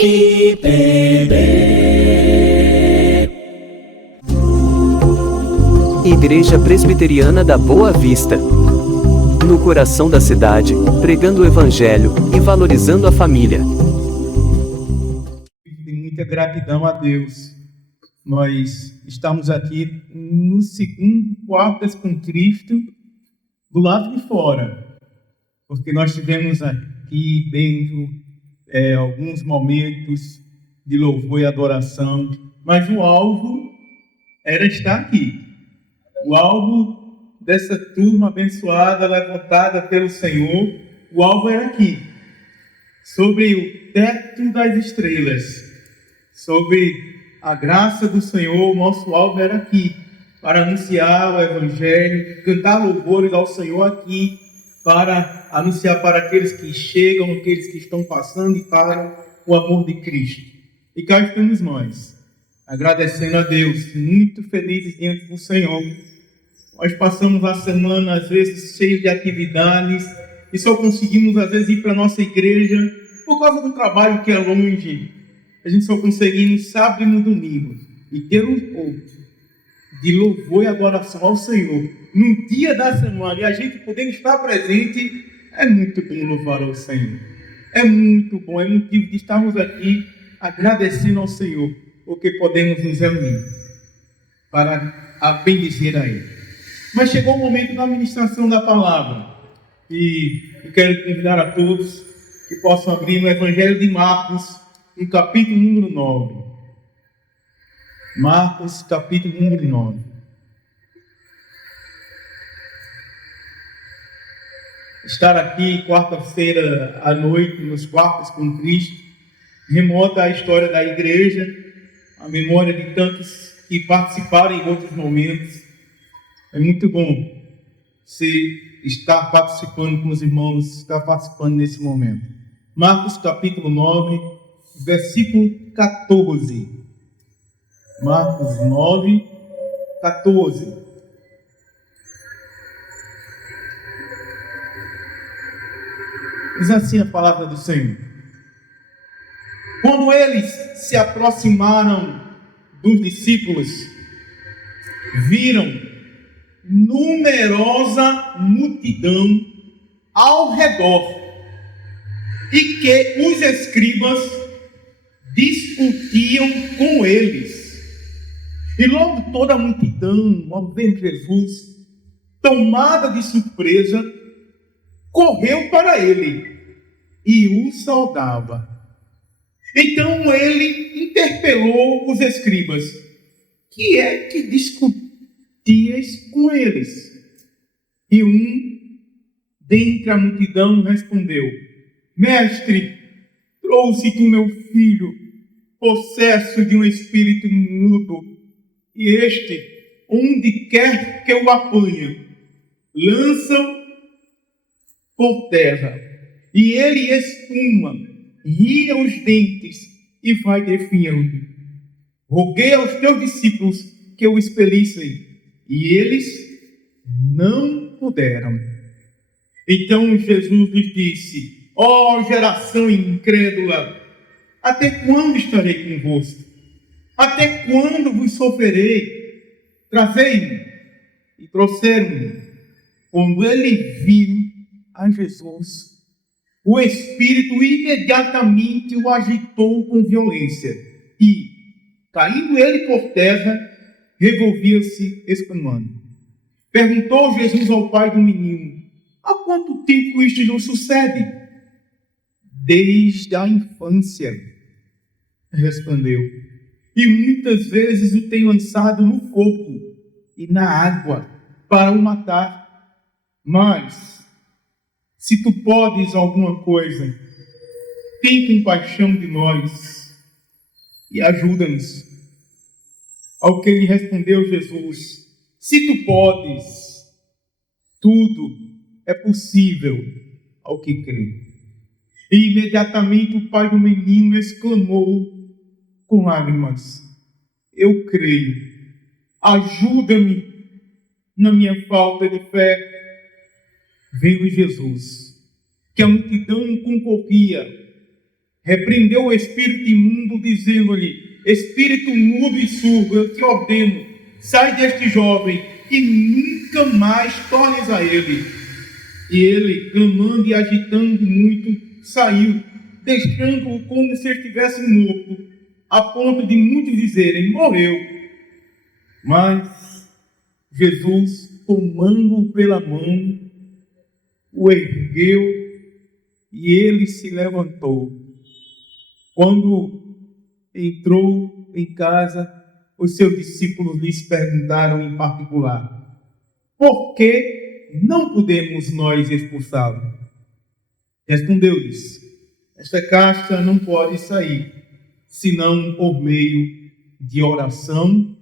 IPB. Igreja Presbiteriana da Boa Vista. No coração da cidade, pregando o Evangelho e valorizando a família. De muita gratidão a Deus. Nós estamos aqui no segundo Quartas com Cristo do lado de fora, porque nós tivemos aqui dentro alguns momentos de louvor e adoração, mas o alvo era estar aqui. O alvo dessa turma abençoada, levantada pelo Senhor, o alvo era aqui, sobre o teto das estrelas, sobre a graça do Senhor. O nosso alvo era aqui, para anunciar o Evangelho, cantar louvores ao Senhor aqui, para anunciar para aqueles que chegam, aqueles que estão passando, e para o amor de Cristo. E cá estamos nós, agradecendo a Deus, muito felizes diante do Senhor. Nós passamos a semana, às vezes, cheio de atividades, e só conseguimos, às vezes, ir para a nossa igreja por causa do trabalho que é longe. A gente só conseguimos sábado e no domingo, e ter um pouco de louvor e adoração ao Senhor no dia da semana, e a gente poder estar presente. É muito bom louvar ao Senhor. É muito bom, é motivo de estarmos aqui agradecendo ao Senhor, porque podemos nos reunir para bendizer a Ele. Mas chegou o momento da ministração da palavra, e eu quero convidar a todos que possam abrir no Evangelho de Marcos, no capítulo número 9. Marcos, capítulo número 9. Estar aqui quarta-feira à noite, nos Quartos com Cristo, remota a história da igreja, a memória de tantos que participaram em outros momentos. É muito bom se estar participando com os irmãos, estar participando nesse momento. Marcos, capítulo 9, versículo 14. Marcos 9, 14. Diz assim a palavra do Senhor: quando eles se aproximaram dos discípulos, viram numerosa multidão ao redor, e que os escribas discutiam com eles. E logo toda a multidão, ao ver Jesus, tomada de surpresa, correu para ele e o saudava. Então ele interpelou os escribas: que é que discutias com eles? E um dentre a multidão respondeu: Mestre, trouxe tu meu filho, possesso de um espírito imundo, e este, onde quer que o apanhe, lançam por terra, e ele espuma, ria os dentes e vai definhando. Roguei aos teus discípulos que o expelissem, e eles não puderam. Então Jesus lhes disse: ó geração incrédula, até quando estarei convosco? Até quando vos sofrerei? Trazei-me. E trouxeram-me. Quando ele viu a Jesus, o Espírito imediatamente o agitou com violência, e, caindo ele por terra, revolvia-se espumando. Perguntou Jesus ao pai do menino: há quanto tempo isto não sucede? Desde a infância, respondeu. E muitas vezes o tem lançado no fogo e na água para o matar. Mas, se tu podes alguma coisa, tem compaixão de nós e ajuda-nos. Ao que lhe respondeu Jesus: se tu podes, tudo é possível ao que crê. E imediatamente o pai do menino exclamou com lágrimas: eu creio, ajuda-me na minha falta de fé. Veio Jesus, que a multidão concorria, repreendeu o espírito imundo, dizendo-lhe: espírito mudo e surdo, eu te ordeno, sai deste jovem e nunca mais tornes a ele. E ele, clamando e agitando muito, saiu, deixando-o como se estivesse morto, a ponto de muitos dizerem: morreu. Mas Jesus, tomando-o pela mão, o ergueu e ele se levantou. Quando entrou em casa, os seus discípulos lhes perguntaram em particular: por que não podemos nós expulsá-lo? Respondeu-lhes: esta casta não pode sair, senão por meio de oração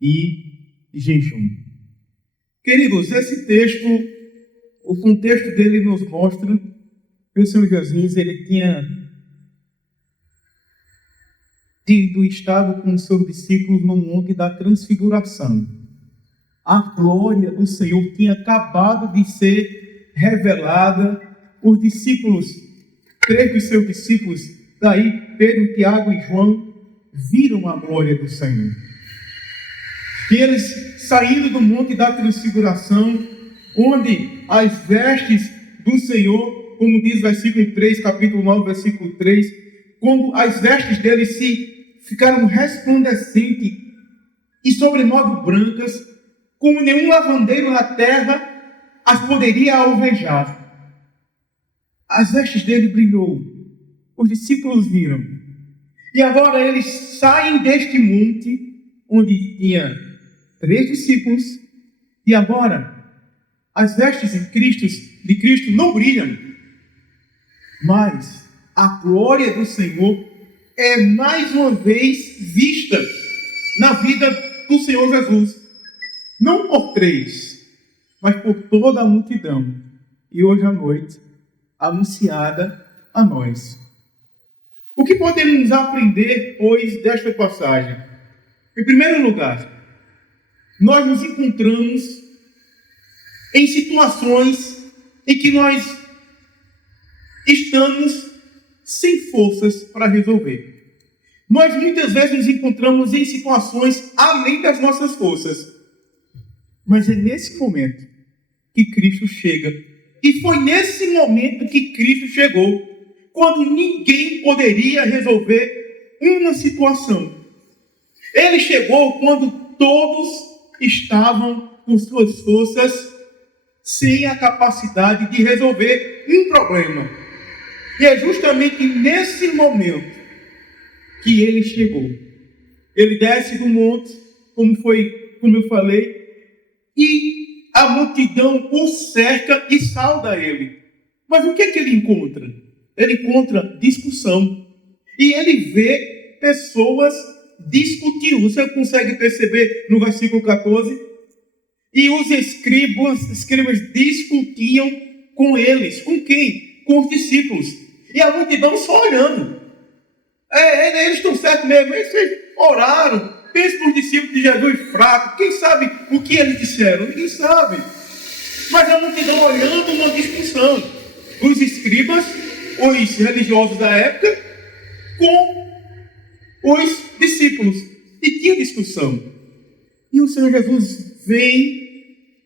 e jejum. Queridos, esse texto, o contexto dele nos mostra que o Senhor Jesus, ele tinha estado com os seus discípulos no Monte da Transfiguração. A glória do Senhor tinha acabado de ser revelada. Os discípulos, 3 dos seus discípulos, daí Pedro, Tiago e João, viram a glória do Senhor. E eles saíram do Monte da Transfiguração, onde as vestes do Senhor, como diz o versículo 3, capítulo 9, versículo 3, quando as vestes deles ficaram resplandecentes e sobremodo brancas, como nenhum lavandeiro na terra as poderia alvejar. As vestes dele brilhou. Os discípulos viram. E agora eles saem deste monte, onde tinha 3 discípulos, e agora as vestes de Cristo não brilham, mas a glória do Senhor é mais uma vez vista na vida do Senhor Jesus. Não por 3, mas por toda a multidão. E hoje à noite, anunciada a nós. O que podemos aprender, pois, desta passagem? Em primeiro lugar, nós nos encontramos em situações em que nós estamos sem forças para resolver. Nós muitas vezes nos encontramos em situações além das nossas forças. Mas é nesse momento que Cristo chega. E foi nesse momento que Cristo chegou, quando ninguém poderia resolver uma situação. Ele chegou quando todos estavam com suas forças sem a capacidade de resolver um problema. E é justamente nesse momento que ele chegou. Ele desce do monte, como eu falei, e a multidão o cerca e sauda ele. Mas o que é que ele encontra? Ele encontra discussão. E ele vê pessoas discutindo. Você consegue perceber no versículo 14? E os escribas discutiam com eles. Com quem? Com os discípulos. E a multidão só olhando. Eles estão certos mesmo. Eles oraram. Pense para os discípulos de Jesus fracos. Quem sabe o que eles disseram? Ninguém sabe. Mas a multidão olhando uma discussão. Os escribas, os religiosos da época, com os discípulos. E tinha discussão. E o Senhor Jesus vem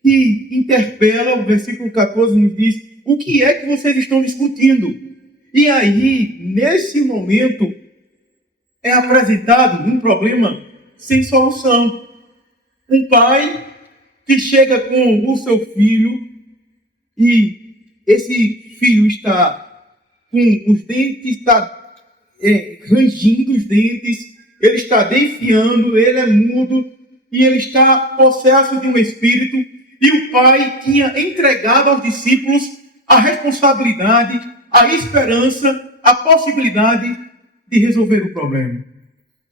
e interpela, o versículo 14 nos diz: o que é que vocês estão discutindo? E aí, nesse momento, é apresentado um problema sem solução. Um pai que chega com o seu filho e esse filho está com os dentes, está rangindo os dentes, ele está desfiando, ele é mudo e ele está possesso de um espírito. E o pai tinha entregado aos discípulos a responsabilidade, a esperança, a possibilidade de resolver o problema.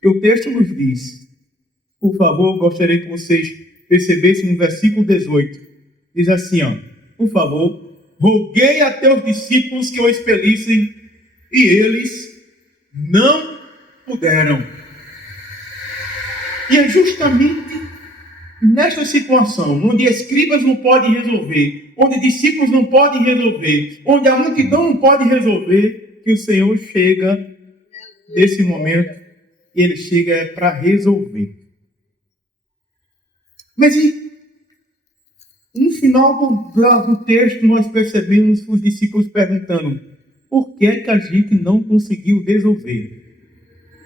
E o texto nos diz, por favor, gostaria que vocês percebessem no versículo 18. Diz assim, por favor, roguei a teus discípulos que o expelissem, e eles não puderam. E é justamente nesta situação, onde escribas não podem resolver, onde discípulos não podem resolver, onde a multidão não pode resolver, que o Senhor chega nesse momento e Ele chega para resolver. Mas no final do texto nós percebemos os discípulos perguntando: por que é que a gente não conseguiu resolver?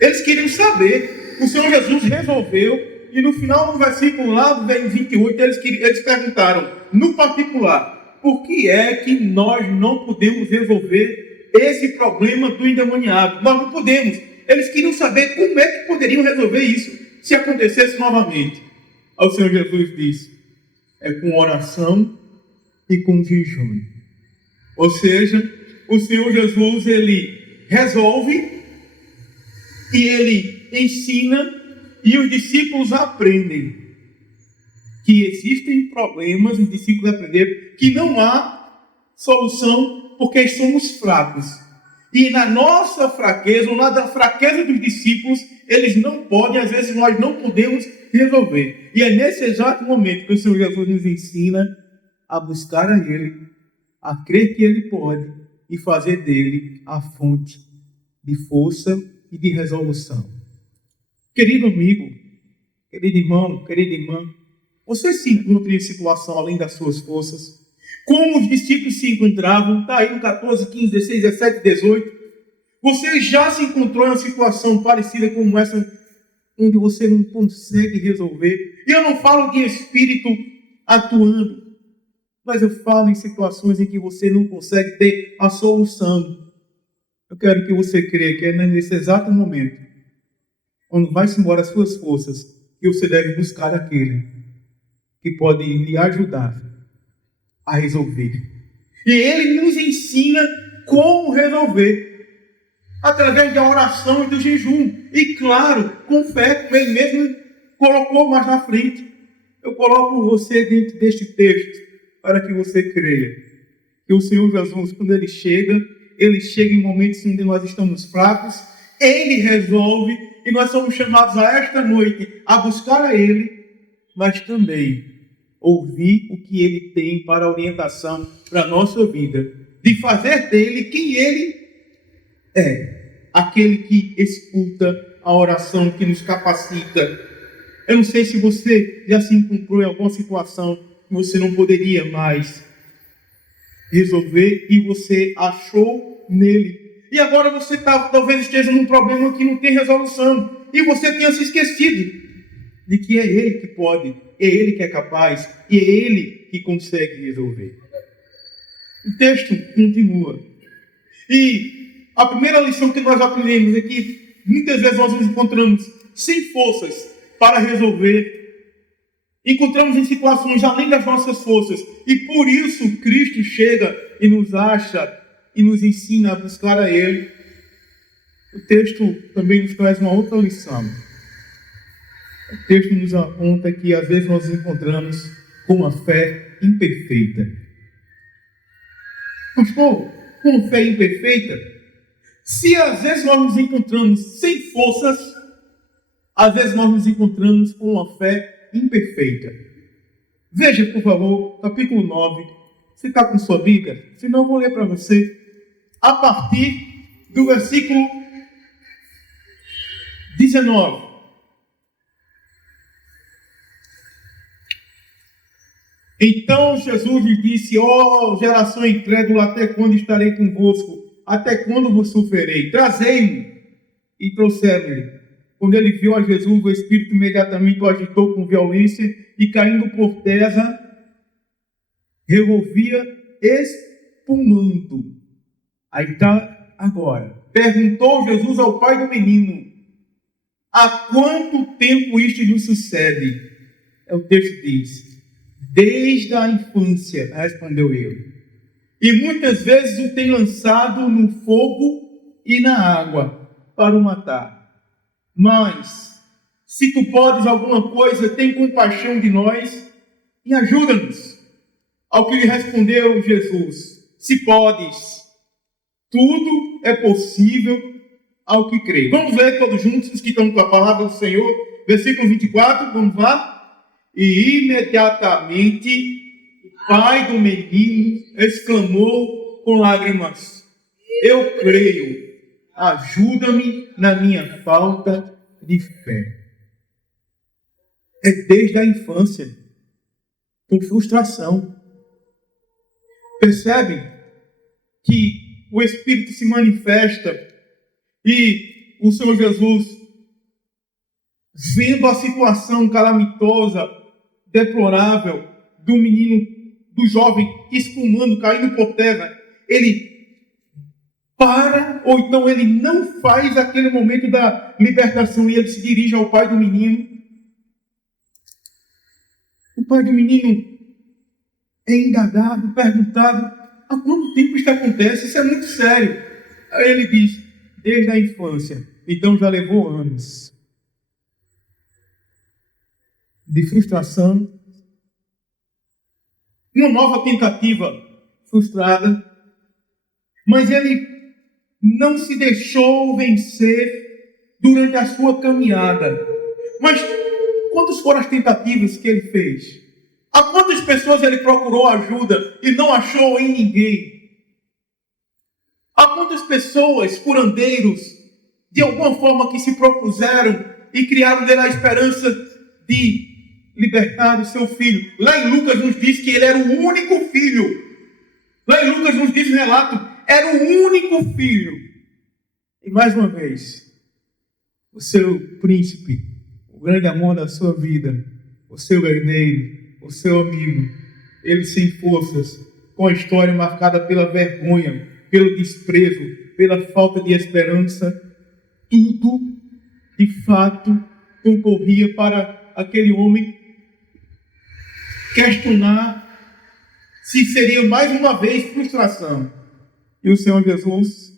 Eles queriam saber. O Senhor Jesus resolveu. E no final do versículo lá, do verso 28, eles perguntaram, no particular, por que é que nós não podemos resolver esse problema do endemoniado? Nós não podemos. Eles queriam saber como é que poderiam resolver isso se acontecesse novamente. Aí o Senhor Jesus disse: é com oração e com jejum. Ou seja, o Senhor Jesus, Ele resolve e Ele ensina. E os discípulos aprendem que existem problemas, os discípulos aprenderam que não há solução porque somos fracos. E na nossa fraqueza, ou na fraqueza dos discípulos, eles não podem, às vezes nós não podemos resolver. E é nesse exato momento que o Senhor Jesus nos ensina a buscar a Ele, a crer que Ele pode e fazer dele a fonte de força e de resolução. Querido amigo, querido irmão, querida irmã, você se encontra em situação além das suas forças? Como os discípulos se encontravam? Está aí no 14, 15, 16, 17, 18. Você já se encontrou em uma situação parecida como essa, onde você não consegue resolver? E eu não falo de espírito atuando, mas eu falo em situações em que você não consegue ter a solução. Eu quero que você creia que é nesse exato momento, quando vai-se embora as suas forças, que você deve buscar aquele que pode lhe ajudar a resolver. E Ele nos ensina como resolver, através da oração e do jejum. E claro, com fé, como Ele mesmo colocou mais na frente. Eu coloco você dentro deste texto, para que você creia que o Senhor Jesus, quando Ele chega em momentos em que nós estamos fracos, Ele resolve. E nós somos chamados a esta noite a buscar a Ele, mas também ouvir o que Ele tem para orientação para a nossa vida, de fazer dele quem Ele é, aquele que escuta a oração, que nos capacita. Eu não sei se você já se encontrou em alguma situação que você não poderia mais resolver e você achou nele. E agora você talvez esteja num problema que não tem resolução. E você tenha se esquecido de que é Ele que pode, é Ele que é capaz, e é Ele que consegue resolver. O texto continua. E a primeira lição que nós aprendemos é que muitas vezes nós nos encontramos sem forças para resolver. Encontramos em situações além das nossas forças. E por isso Cristo chega e nos acha e nos ensina a buscar a Ele. O texto também nos traz uma outra lição. O texto nos aponta que às vezes nós nos encontramos com uma fé imperfeita. Pastor, com fé imperfeita? Se às vezes nós nos encontramos sem forças, às vezes nós nos encontramos com uma fé imperfeita. Veja, por favor, capítulo 9. Você está com sua Bíblia? Senão eu vou ler para você. A partir do versículo 19. Então Jesus lhe disse: ó geração incrédula, até quando estarei convosco? Até quando vos sofrerei? Trazei-me. E trouxeram-lhe. Quando ele viu a Jesus, o Espírito imediatamente o agitou com violência e, caindo por terra, revolvia espumando. Aí está agora. Perguntou Jesus ao pai do menino: há quanto tempo isto lhe sucede? O texto diz: desde a infância, respondeu ele. E muitas vezes o tem lançado no fogo e na água para o matar. Mas, se tu podes alguma coisa, tem compaixão de nós e ajuda-nos. Ao que lhe respondeu Jesus: se podes, tudo é possível ao que crê. Vamos ler todos juntos, os que estão com a palavra do Senhor, versículo 24, vamos lá? E imediatamente o pai do menino exclamou com lágrimas: Eu creio. Ajuda-me na minha falta de fé. É desde a infância, com frustração. Percebe que o Espírito se manifesta e o Senhor Jesus, vendo a situação calamitosa, deplorável do menino, do jovem espumando, caindo por terra, ele para, ou então ele não faz aquele momento da libertação e ele se dirige ao pai do menino. O pai do menino é indagado, perguntado: há quanto tempo isso acontece? Isso é muito sério. Aí ele diz: desde a infância. Então já levou anos de frustração, uma nova tentativa frustrada, mas ele não se deixou vencer durante a sua caminhada. Mas quantas foram as tentativas que ele fez? A quantas pessoas ele procurou ajuda e não achou em ninguém? A quantas pessoas, curandeiros, de alguma forma que se propuseram e criaram dele a esperança de libertar o seu filho? Lá em Lucas nos diz que ele era o único filho. Lá em Lucas nos diz o relato, era o único filho. E mais uma vez, o seu príncipe, o grande amor da sua vida, o seu herdeiro, o seu amigo, ele sem forças, com a história marcada pela vergonha, pelo desprezo, pela falta de esperança, tudo, de fato, concorria para aquele homem questionar se seria mais uma vez frustração. E o Senhor Jesus,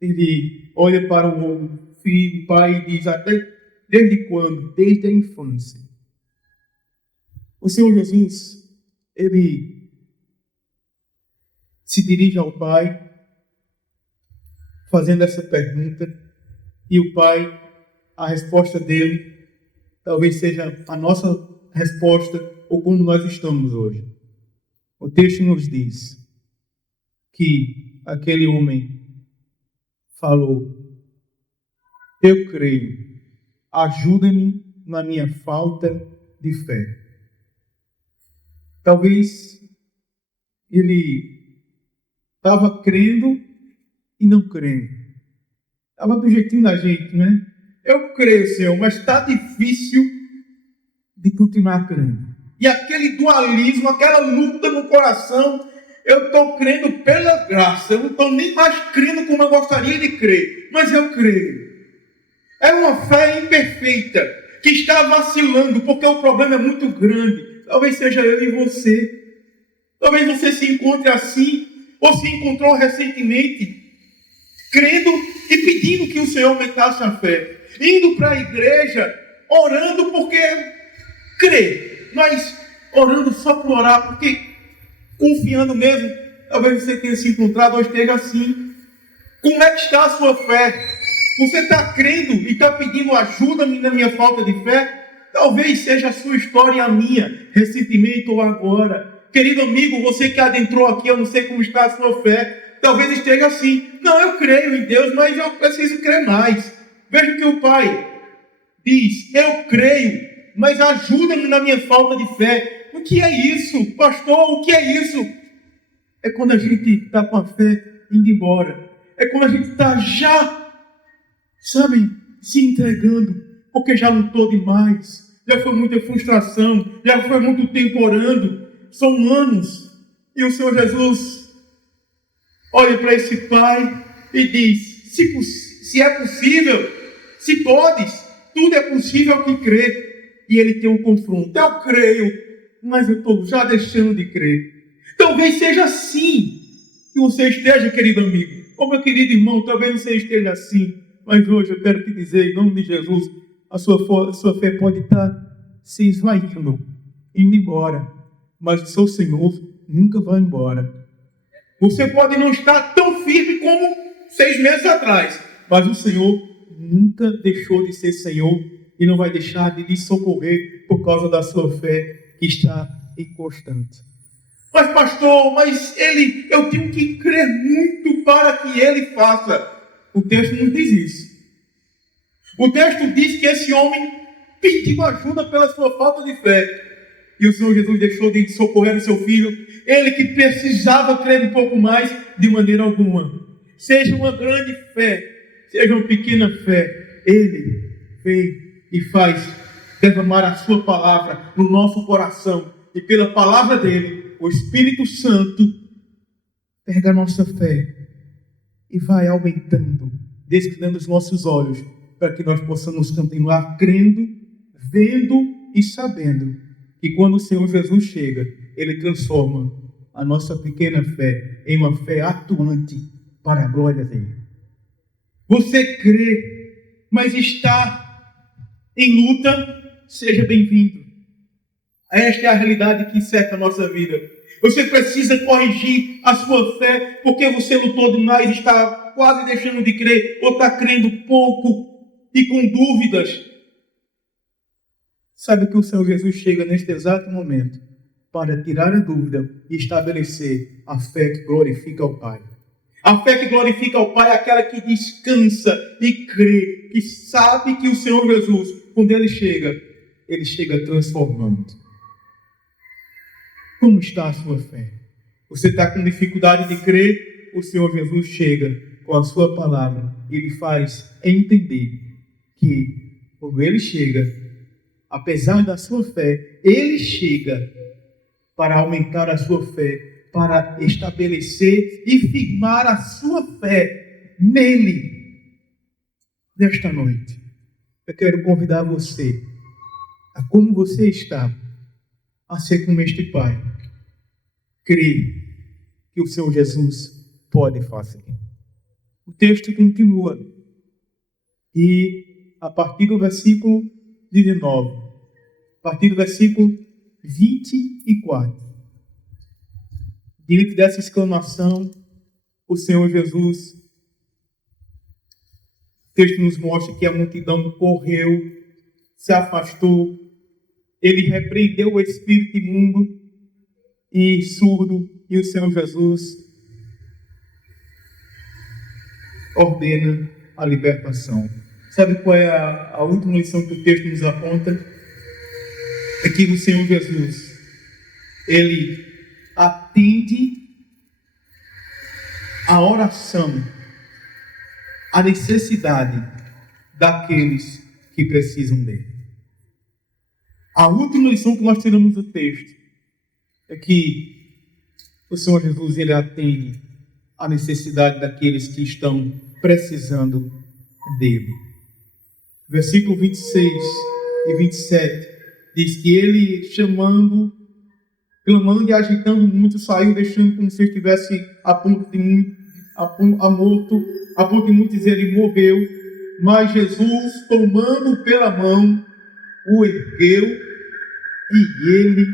ele olha para o filho, o pai, e diz: até desde quando? Desde a infância. O Senhor Jesus, ele se dirige ao pai, fazendo essa pergunta, e o pai, a resposta dele, talvez seja a nossa resposta, ou como nós estamos hoje. O texto nos diz que aquele homem falou: eu creio, ajuda-me na minha falta de fé. Talvez ele estava crendo e não crendo. Estava do jeitinho da gente, né? Eu creio, Senhor, mas está difícil de continuar crendo. E aquele dualismo, aquela luta no coração, eu estou crendo pela graça, eu não estou nem mais crendo como eu gostaria de crer, mas eu creio. É uma fé imperfeita, que está vacilando, porque o problema é muito grande. Talvez seja eu e você. Talvez você se encontre assim, ou se encontrou recentemente, crendo e pedindo que o Senhor aumentasse a fé. Indo para a igreja, orando porque crê, mas orando só por orar, porque confiando mesmo. Talvez você tenha se encontrado ou esteja assim. Como é que está a sua fé? Você está crendo e está pedindo ajuda-me na minha falta de fé? Talvez seja a sua história e a minha, recentemente ou agora. Querido amigo, você que adentrou aqui, eu não sei como está a sua fé, talvez esteja assim: não, eu creio em Deus, mas eu preciso crer mais. Veja que o pai diz: eu creio, mas ajuda-me na minha falta de fé. O que é isso, pastor? O que é isso? É quando a gente está com a fé indo embora. É quando a gente está já, sabe, se entregando, porque já lutou demais, já foi muita frustração, já foi muito tempo orando, são anos. E o Senhor Jesus olha para esse pai e diz: se é possível, se podes, tudo é possível que crê. E ele tem um confronto: eu creio, mas eu estou já deixando de crer. Talvez seja assim que você esteja, querido amigo, ou meu querido irmão, talvez você esteja assim, mas hoje eu quero te dizer, em nome de Jesus, a sua fé pode estar se esvaindo, indo embora, mas o seu Senhor nunca vai embora. Você pode não estar tão firme como 6 meses atrás, mas o Senhor nunca deixou de ser Senhor e não vai deixar de lhe socorrer por causa da sua fé que está inconstante. Mas pastor, eu tenho que crer muito para que ele faça. O texto não diz isso. O texto diz que esse homem pediu ajuda pela sua falta de fé. E o Senhor Jesus deixou de socorrer o seu filho. Ele que precisava crer um pouco mais, de maneira alguma. Seja uma grande fé, seja uma pequena fé, ele vem e faz derramar a sua palavra no nosso coração. E pela palavra dele, o Espírito Santo pega a nossa fé e vai aumentando, destinando os nossos olhos, para que nós possamos continuar crendo, vendo e sabendo que quando o Senhor Jesus chega, ele transforma a nossa pequena fé em uma fé atuante para a glória dele. Você crê, mas está em luta, seja bem-vindo. Esta é a realidade que cerca a nossa vida. Você precisa corrigir a sua fé, porque você lutou demais, está quase deixando de crer, ou está crendo pouco e com dúvidas. Sabe que o Senhor Jesus chega neste exato momento para tirar a dúvida e estabelecer a fé que glorifica ao Pai. A fé que glorifica ao Pai é aquela que descansa e crê, que sabe que o Senhor Jesus, quando ele chega transformando. Como está a sua fé? Você está com dificuldade de crer? O Senhor Jesus chega com a sua palavra e lhe faz entender que, quando ele chega, apesar da sua fé, ele chega para aumentar a sua fé, para estabelecer e firmar a sua fé nele. Nesta noite, eu quero convidar você a como você está, a ser como este Pai. Crer que o Senhor Jesus pode fazer. O texto continua. E a partir do versículo 19, a partir do versículo 24, diante dessa exclamação, o Senhor Jesus, o texto nos mostra que a multidão correu, se afastou, ele repreendeu o espírito imundo e surdo, e o Senhor Jesus ordena a libertação. Sabe qual é a última lição que o texto nos aponta? É que o Senhor Jesus, ele atende a oração, a necessidade daqueles que precisam dele. A última lição que nós tiramos do texto é que o Senhor Jesus, ele atende a necessidade daqueles que estão precisando dele. Versículo 26 e 27 diz que ele, chamando, clamando e agitando muito, saiu, deixando como se estivesse a ponto de muitos ele morreu. Mas Jesus, tomando pela mão, o ergueu e ele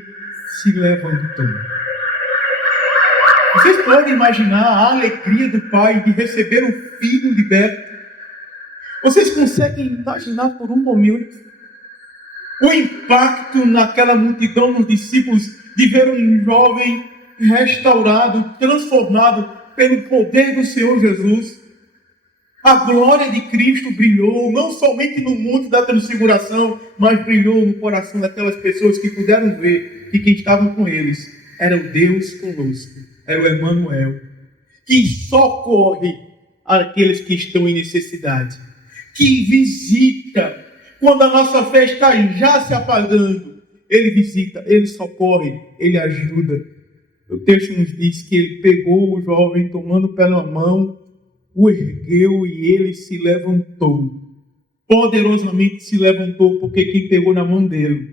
se levantou. Vocês podem imaginar a alegria do pai de receber o filho liberto? Vocês conseguem imaginar por um momento o impacto naquela multidão, nos discípulos, de ver um jovem restaurado, transformado pelo poder do Senhor Jesus? A glória de Cristo brilhou, não somente no monte da transfiguração, mas brilhou no coração daquelas pessoas que puderam ver que quem estava com eles era o Deus conosco, era o Emmanuel, que socorre aqueles que estão em necessidade, que visita quando a nossa fé está já se apagando. Ele visita, ele socorre, ele ajuda. O texto nos diz que ele pegou o jovem, tomando pela mão, o ergueu e ele se levantou. Poderosamente se levantou, porque quem pegou na mão dele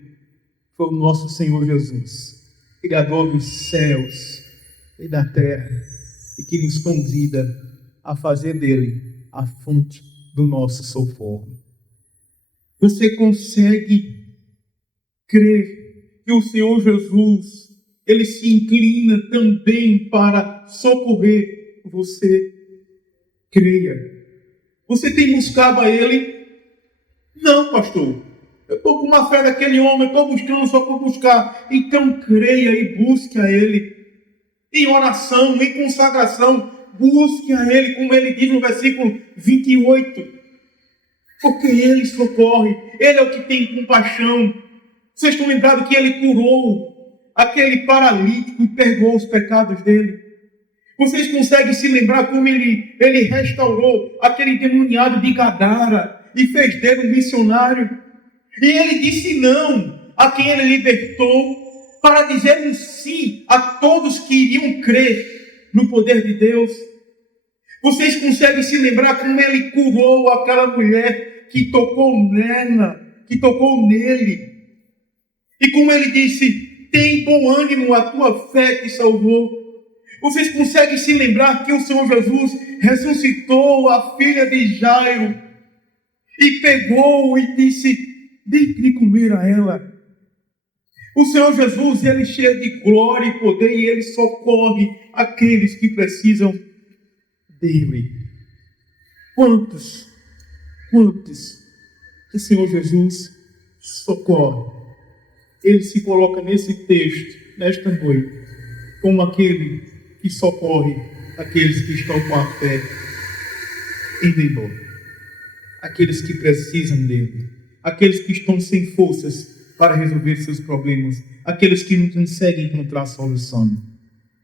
foi o nosso Senhor Jesus, Criador dos céus e da terra, e que nos convida a fazer dele a fonte do nosso socorro. Você consegue crer que o Senhor Jesus, ele se inclina também para socorrer você? Creia. Você tem buscado a ele? Não, pastor. Eu estou com uma fé daquele homem, eu estou buscando só por buscar. Então creia e busque a ele. em oração, em consagração. Busque a Ele, como Ele diz no versículo 28. Porque Ele socorre, Ele é o que tem compaixão. Vocês estão lembrados que Ele curou aquele paralítico e perdoou os pecados dele? Vocês conseguem se lembrar como Ele restaurou aquele endemoniado de Gadara e fez dele um missionário? E Ele disse não a quem Ele libertou, para dizer um sim a todos que iriam crer no poder de Deus. Vocês conseguem se lembrar como Ele curou aquela mulher que tocou nele? E como Ele disse, tem bom ânimo, a tua fé te salvou. Vocês conseguem se lembrar que o Senhor Jesus ressuscitou a filha de Jairo e pegou e disse, dê-lhe comer a ela. O Senhor Jesus, Ele é cheio de glória e poder, e Ele socorre aqueles que precisam dele. Quantos que o Senhor Jesus socorre? Ele se coloca nesse texto, nesta noite, como aquele que socorre aqueles que estão com a fé em Deus, aqueles que precisam dele, aqueles que estão sem forças para resolver seus problemas, aqueles que não conseguem encontrar solução.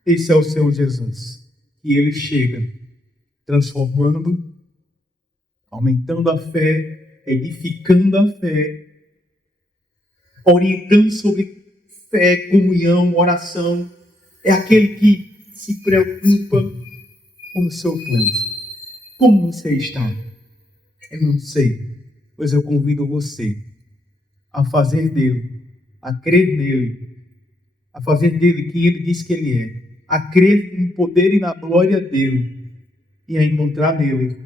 Esse é o Senhor Jesus, e Ele chega transformando, aumentando a fé, edificando a fé, orientando sobre fé, comunhão, oração. É aquele que se preocupa com o seu plano. Como você está? Eu não sei, pois eu convido você a fazer dele, a crer nele, a fazer dele que ele diz que ele é, a crer no poder e na glória dele e a encontrar nele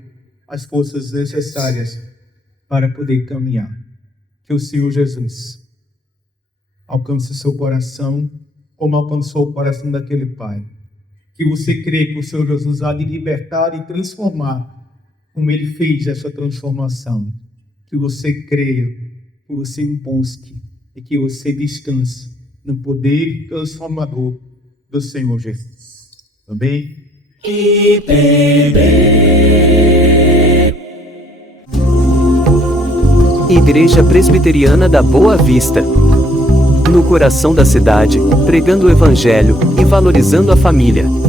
as forças necessárias para poder caminhar. Que o Senhor Jesus alcance seu coração como alcançou o coração daquele pai. Que você crê que o Senhor Jesus há de libertar e transformar como Ele fez essa transformação. Que você creia, que você busque e que você descanse no poder transformador do Senhor Jesus. Amém? Igreja Presbiteriana da Boa Vista. No coração da cidade, pregando o Evangelho e valorizando a família.